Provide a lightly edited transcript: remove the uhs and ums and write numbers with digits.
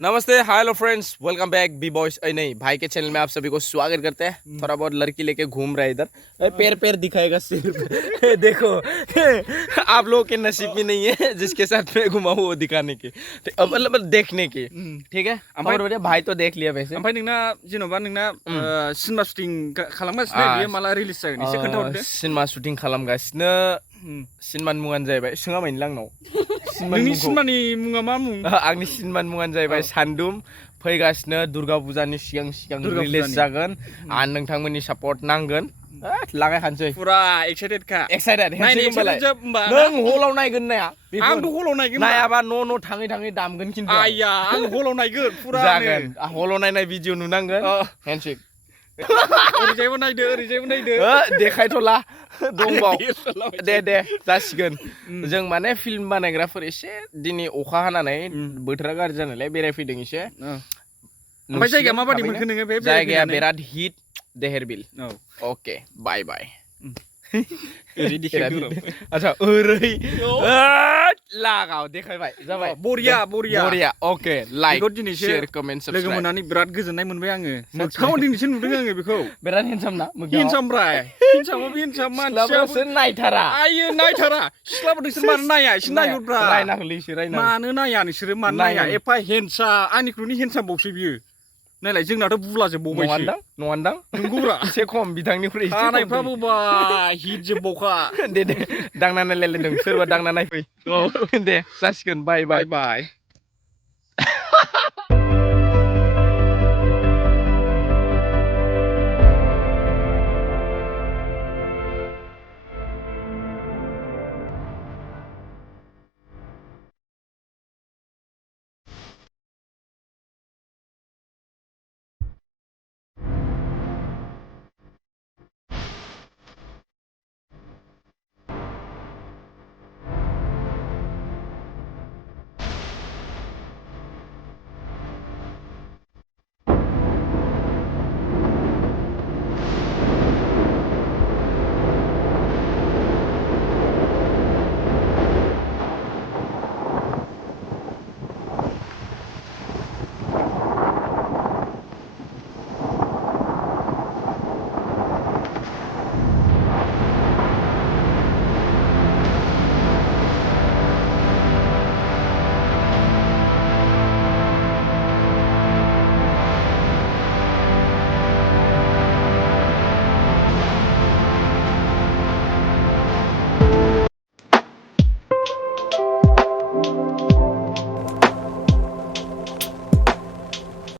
नमस्ते hello friends welcome back बी boys नहीं भाई के channel में आप सभी को स्वागत करते हैं। थोड़ा बहुत लड़की लेके घूम रहा है इधर। पैर पैर दिखाएगा सिर्फ देखो आप लोगों के नसीब में नहीं है जिसके साथ मैं घुमा हूँ वो दिखाने की, मतलब देखने की। ठीक है हमारे भाई तो देख लिया वैसे। ओमफ्राय नोंना जेन'बा नोंना सिनेमा शुटिं खालामगासिनो बियो माला रिलिज जागोन एसे खोन्थाहरदो। सिनेमा शुटिं खालामगासिनो। सिनेमानि मुङानो जाहैबाय सोङामायनो आंनाव। नोंनि सिनेमानि मुङा मा मुं? आंनि सिनेमानि मुङानो जाहैबाय सान्दुम। फैगासिनो दुर्गा पूजानि सिगां रिलिज जागोन आरो नोंथांमोननि सापर्ट नांगोन। लागायखानोसै पुरा एक्साइटेड का एक्साइटेड नायनो एक्साइटेड जोब होमबा नों हलाव नायगोन नाया आंथ' हलाव नायगोन नायाबा न' थाङै दामगोन खिन्थु आया आं हलाव नायगोन पुरा जागोन हलाव नायनाय भिडिअ नुनांगोन। हेन्डशेक ओरैजायबो नायदो देखायथ'ला दंबाव दे जासिगोन। जों माने फिल्म बानायग्राफोर एसे दिनै अखा हानानै बोथोरा गाज्रि जानायलाय बेरायफैदों एसे। ओमफ्राय जायगाया माबादि मोनखो नोङो बे जायगाया बिराद हिट देहेरबिल। ओके बाय बाय। अच्छा ओरै लागाव देखायबाय जाबाय बरिया okay like share comment subscribe. लोगो मोननानै बिराद गोजोननाय मोनबाय आङो। मोगथाङाव दिनैसो नुदों आङो बेखौ। बिराद हेन्डसाम ना हेन्डसामब्रा हेन्डसाम मानसियाबो नायथारा। आयो नायथारा सिख्लाफोर नोंसोर मानो नाया एसे नायहरब्रा। नायनांगौलैसो मानो नाया नोंसोरो मानो नाया एफा हेन्डसाम आंनिख्रुइनि हेन्डसामबावसो बियो। नायलाय जोंनाथ' बुलाजोबबावबायसो नङादां नंगौब्रा एसे खम बिथांनिख्रुइ एसे खानायफ्राबो बा हिट जोबबावखा। दे दांना नायलायलायदों सोरबा दांना नायफै। दे जासिगोन बाय बाय।